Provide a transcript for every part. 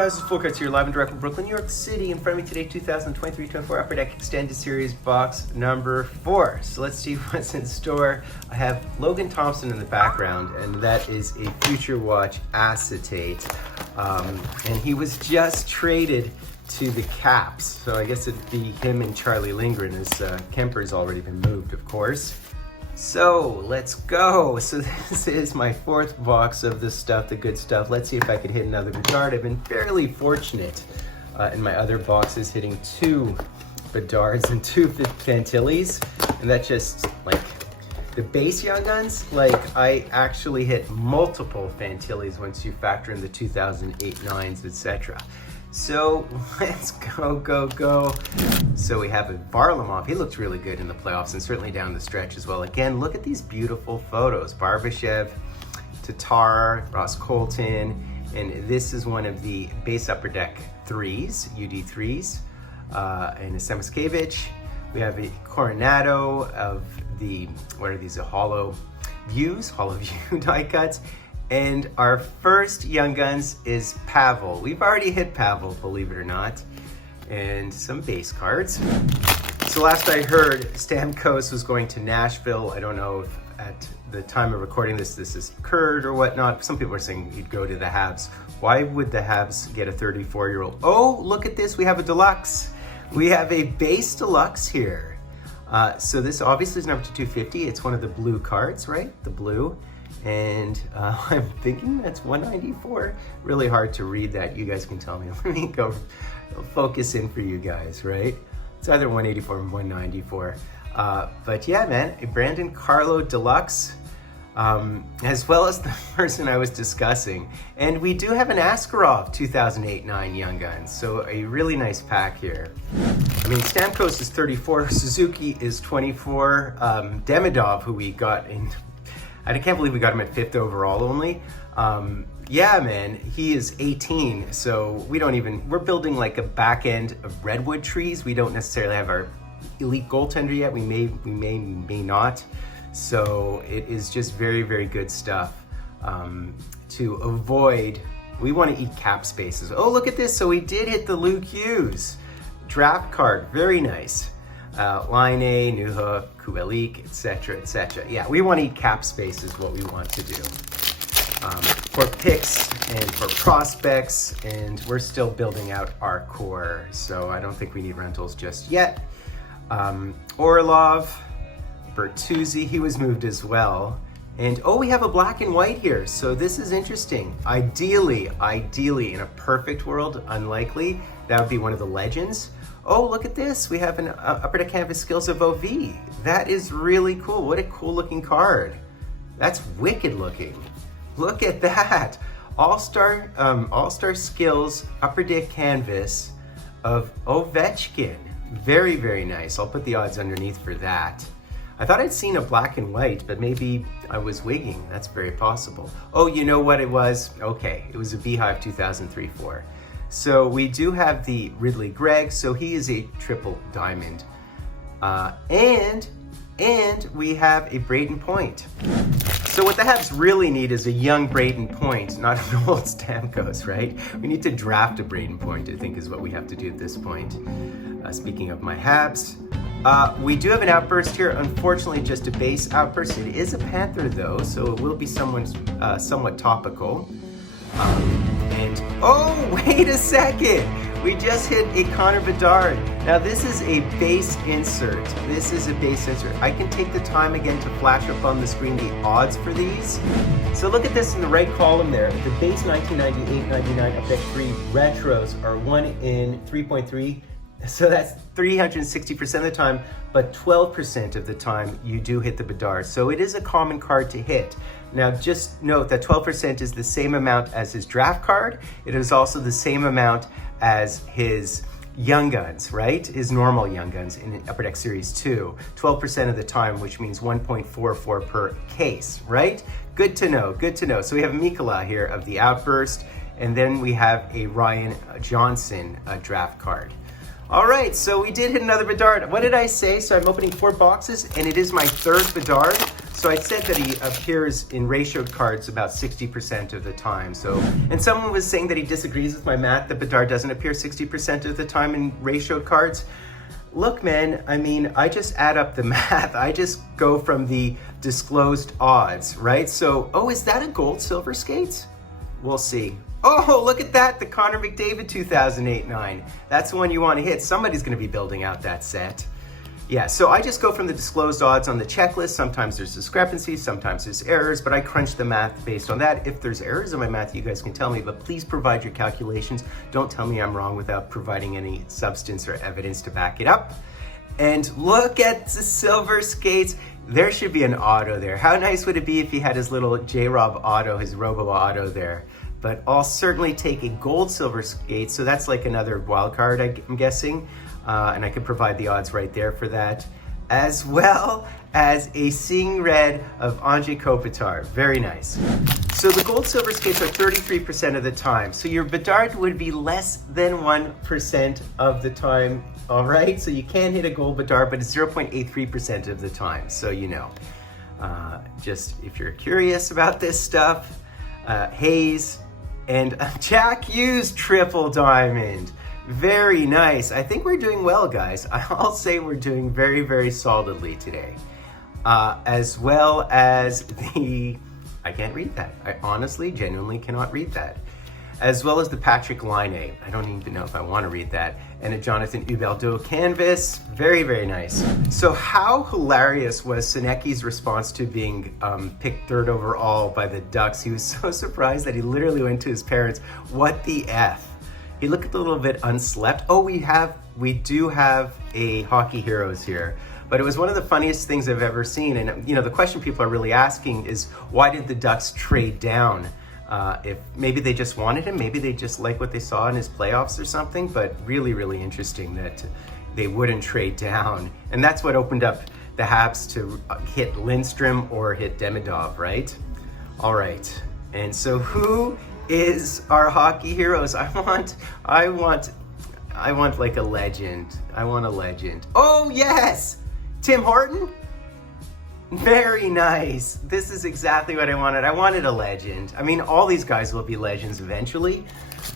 guys, it's Fultoncards here, live and direct from Brooklyn, New York City. In front of me today, 2023-24 Upper Deck Extended Series box number 4. So let's see what's in store. I have Logan Thompson in the background, and that is a Future Watch acetate. And he was just traded to the Caps. So I guess it'd be him and Charlie Lindgren, as Kemper's already been moved, of course. So let's go. So this is my 4th box of the stuff, the good stuff. Let's see if I could hit another Bedard. I've been fairly fortunate in my other boxes, hitting 2 Bedards and 2 Fantillis. And that's just like the base Young Guns. Like I actually hit multiple Fantillis once you factor in the 2008 9s, etc. So let's go. So we have a Varlamov. He looks really good in the playoffs and certainly down the stretch as well. Again, look at these beautiful photos. Barbashev, Tatar, Ross Colton, and this is one of the base upper deck 3s, UD 3s, and a Semiskevich. We have a Coronado of the, what are these, a hollow view die cuts. And our first Young Guns is Pavel. We've already hit Pavel, believe it or not. And some base cards. So last I heard, Stamkos was going to Nashville. I don't know if at the time of recording this is occurred or whatnot. Some people are saying he'd go to the Habs. Why would the Habs get a 34-year-old? Oh, look at this, we have a deluxe. We have a base deluxe here. So this obviously is number 250. It's one of the blue cards, right? The blue. And I'm thinking that's 194. Really hard to read that. You guys can tell me. Let me go focus in for you guys, right? It's either 184 or 194. But yeah, man, a Brandon Carlo deluxe, as well as the person I was discussing. And we do have an Askarov 2008-9 Young Guns. So a really nice pack here. I mean, Stamkos is 34, Suzuki is 24, Demidov, who we got in, I can't believe we got him at 5th overall only. Yeah, man, he is 18, so we're building like a back end of redwood trees. We don't necessarily have our elite goaltender yet. We may not. So it is just very, very good stuff to avoid. We want to eat cap spaces. Oh, look at this. So we did hit the Luke Hughes draft card. Very nice. Line, Newhook, Kubelik, etc. Yeah, we want to eat cap space is what we want to do. For picks and for prospects, and we're still building out our core, so I don't think we need rentals just yet. Orlov, Bertuzzi, he was moved as well. And oh, we have a black and white here, so this is interesting. Ideally, in a perfect world, unlikely, that would be one of the legends. Oh, look at this. We have an upper deck canvas skills of OV. That is really cool. What a cool looking card. That's wicked looking. Look at that. All-star skills upper deck canvas of Ovechkin. Very, very nice. I'll put the odds underneath for that. I thought I'd seen a black and white, but maybe I was wigging. That's very possible. Oh, you know what it was? Okay, it was a Beehive 2003-4. So we do have the Ridley Gregg, so he is a triple diamond. And we have a Braden Point. So what the Habs really need is a young Braden Point, not an old Stamkos, right? We need to draft a Braden Point, I think is what we have to do at this point. Speaking of my Habs, we do have an outburst here. Unfortunately, just a base outburst. It is a Panther though, so it will be somewhat topical. And oh, wait a second! We just hit a Connor Bedard. Now this is a base insert. I can take the time again to flash up on the screen the odds for these. So look at this in the right column there. The base 1998-99 Upper Deck 3 retros are 1 in 3.3. So that's 360% of the time, but 12% of the time you do hit the Bedard. So it is a common card to hit. Now just note that 12% is the same amount as his draft card. It is also the same amount as his Young Guns, right? His normal Young Guns in Upper Deck Series 2. 12% of the time, which means 1.44 per case, right? Good to know, good to know. So we have Mikkola here of the Outburst, and then we have a Ryan Johnson draft card. All right, so we did hit another Bedard. What did I say? So I'm opening 4 boxes, and it is my 3rd Bedard. So I said that he appears in ratioed cards about 60% of the time. So, and someone was saying that he disagrees with my math, that Bedard doesn't appear 60% of the time in ratioed cards. Look, man, I mean, I just add up the math. I just go from the disclosed odds, right? So, oh, is that a gold silver skates? We'll see. Oh, look at that, the Connor McDavid 2008-9. That's the one you want to hit. Somebody's going to be building out that set. Yeah, so I just go from the disclosed odds on the checklist. Sometimes there's discrepancies, sometimes there's errors, but I crunch the math based on that. If there's errors in my math, you guys can tell me, but please provide your calculations. Don't tell me I'm wrong without providing any substance or evidence to back it up. And look at the silver skates. There should be an auto there. How nice would it be if he had his little J-Rob auto, his Robo auto there? But I'll certainly take a gold silver skate, so that's like another wild card, I'm guessing. And I could provide the odds right there for that, as well as a Seeing Red of Anze Kopitar. Very nice. So the gold silver skates are 33% of the time. So your Bedard would be less than 1% of the time. All right, so you can hit a gold Bedard, but it's 0.83% of the time. So you know, just if you're curious about this stuff, Hayes and Jack Hughes triple diamond. Very nice. I think we're doing well, guys. I'll say we're doing very, very solidly today. As well as the, I can't read that. I honestly, genuinely cannot read that. As well as the Patrick Laine. I don't even know if I want to read that. And a Jonathan Huberdeau canvas. Very, very nice. So how hilarious was Senecki's response to being picked third overall by the Ducks? He was so surprised that he literally went to his parents, what the F? He looked a little bit unslept. Oh, we do have a Hockey Heroes here. But it was one of the funniest things I've ever seen. And you know, the question people are really asking is, why did the Ducks trade down? If maybe they just wanted him, maybe they just like what they saw in his playoffs or something, but really, really interesting that they wouldn't trade down. And that's what opened up the Habs to hit Lindstrom or hit Demidov, right? All right, and so who is our Hockey Heroes? I want like a legend. I want a legend. Oh yes, Tim Horton. Very nice. This is exactly what I wanted. I wanted a legend. I mean, all these guys will be legends eventually,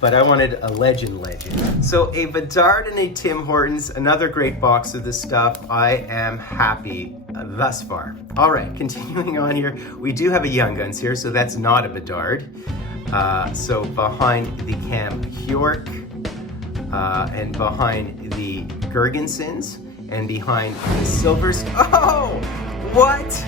but I wanted a legend. So a Bedard and a Tim Hortons, another great box of this stuff. I am happy thus far. All right, continuing on here. We do have a Young Guns here, so that's not a Bedard. So behind the Cam Hjork, and behind the Gergensons, and behind the Silvers. Oh, what?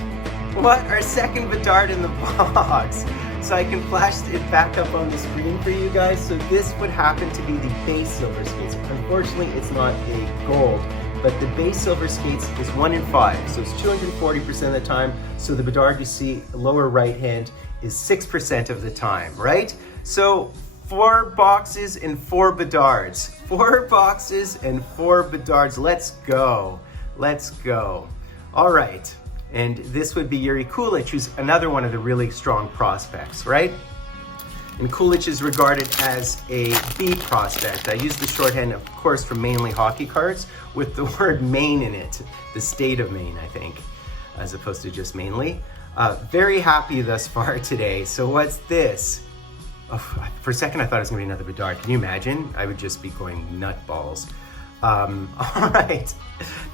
Our second Bedard in the box. So I can flash it back up on the screen for you guys. So this would happen to be the base silver skates. Unfortunately, it's not a gold, but the base silver skates is 1 in 5. So it's 240% of the time. So the Bedard you see lower right hand is 6% of the time, right? So 4 boxes and 4 Bedards. 4 boxes and 4 Bedards. Let's go. Let's go. All right. And this would be Yuri Kulich, who's another one of the really strong prospects, right? And Kulich is regarded as a B prospect. I use the shorthand, of course, for mainly hockey cards with the word Maine in it. The state of Maine, I think, as opposed to just mainly. Very happy thus far today. So what's this? Oh, for a second, I thought it was going to be another Bedard. Can you imagine? I would just be going nutballs. All right,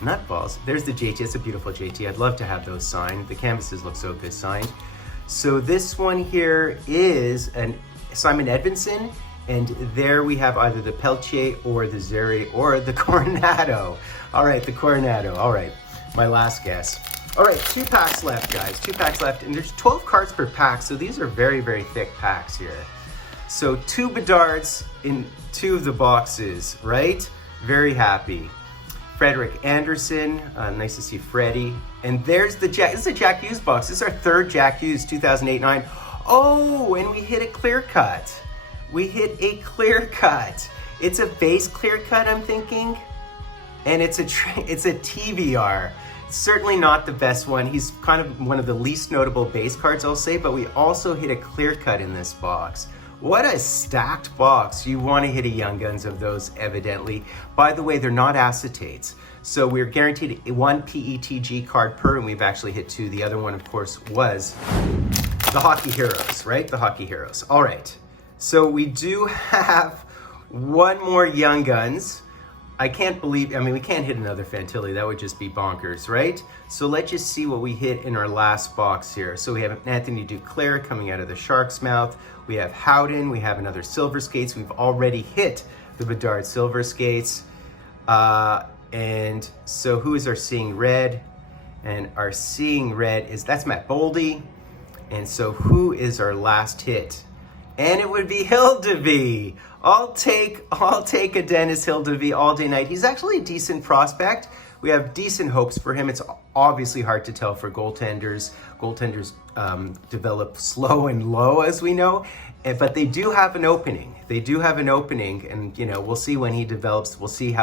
nutballs. There's the JT. It's a beautiful JT. I'd love to have those signed. The canvases look so good signed. So this one here is an Simon Edvinsson, and there we have either the Peltier or the Zeri or the Coronado. All right, the Coronado. All right, my last guess. All right, 2 packs left, guys. 2 packs left, and there's 12 cards per pack, so these are very, very thick packs here. So 2 Bedards in 2 of the boxes, right? Very happy. Frederik Andersen, nice to see Freddie. And there's the Jack, this is a Jack Hughes box. This is our 3rd Jack Hughes, 2008-9. Oh, and we hit a clear cut. We hit a clear cut. It's a base clear cut, I'm thinking. And it's a TVR. Certainly not the best one. He's kind of one of the least notable base cards, I'll say, but we also hit a clear cut in this box. What a stacked box. You want to hit a Young Guns of those, evidently. By the way, they're not acetates. So we're guaranteed one PETG card per, and we've actually hit 2. The other one, of course, was the Hockey Heroes, right? The Hockey Heroes. All right. So we do have one more Young Guns. I can't believe, we can't hit another Fantilli. That would just be bonkers, right? So let's just see what we hit in our last box here. So we have Anthony Duclair coming out of the Shark's Mouth. We have Howden. We have another Silver Skates. We've already hit the Bedard Silver Skates. And so who is our Seeing Red? And our Seeing Red that's Matt Boldy. And so who is our last hit? And it would be Hildeby. I'll take a Dennis Hildeby all day night. He's actually a decent prospect. We have decent hopes for him. It's obviously hard to tell for goaltenders. Goaltenders develop slow and low, as we know, but they do have an opening. And we'll see when he develops. We'll see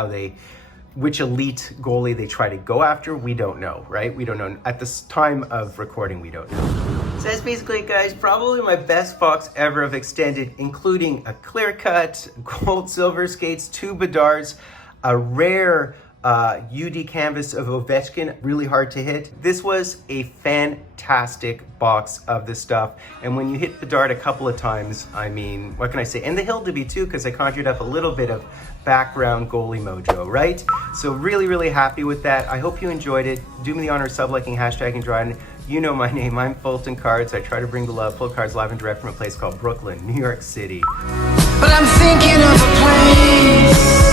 which elite goalie they try to go after. We don't know, right? We don't know. At this time of recording, we don't know. So that's basically it, guys. Probably my best box ever of extended, including a clear cut, gold Silver Skates, 2 Bedards, a rare UD canvas of Ovechkin, really hard to hit. This was a fantastic box of this stuff. And when you hit Bedard a couple of times, what can I say? And the Hildeby too, because I conjured up a little bit of background goalie mojo, right? So really, really happy with that. I hope you enjoyed it. Do me the honor of sub-liking, hashtagging, drawing. You know my name, I'm Fultoncards. I try to bring the love. Fultoncards live and direct from a place called Brooklyn, New York City. But I'm thinking of a place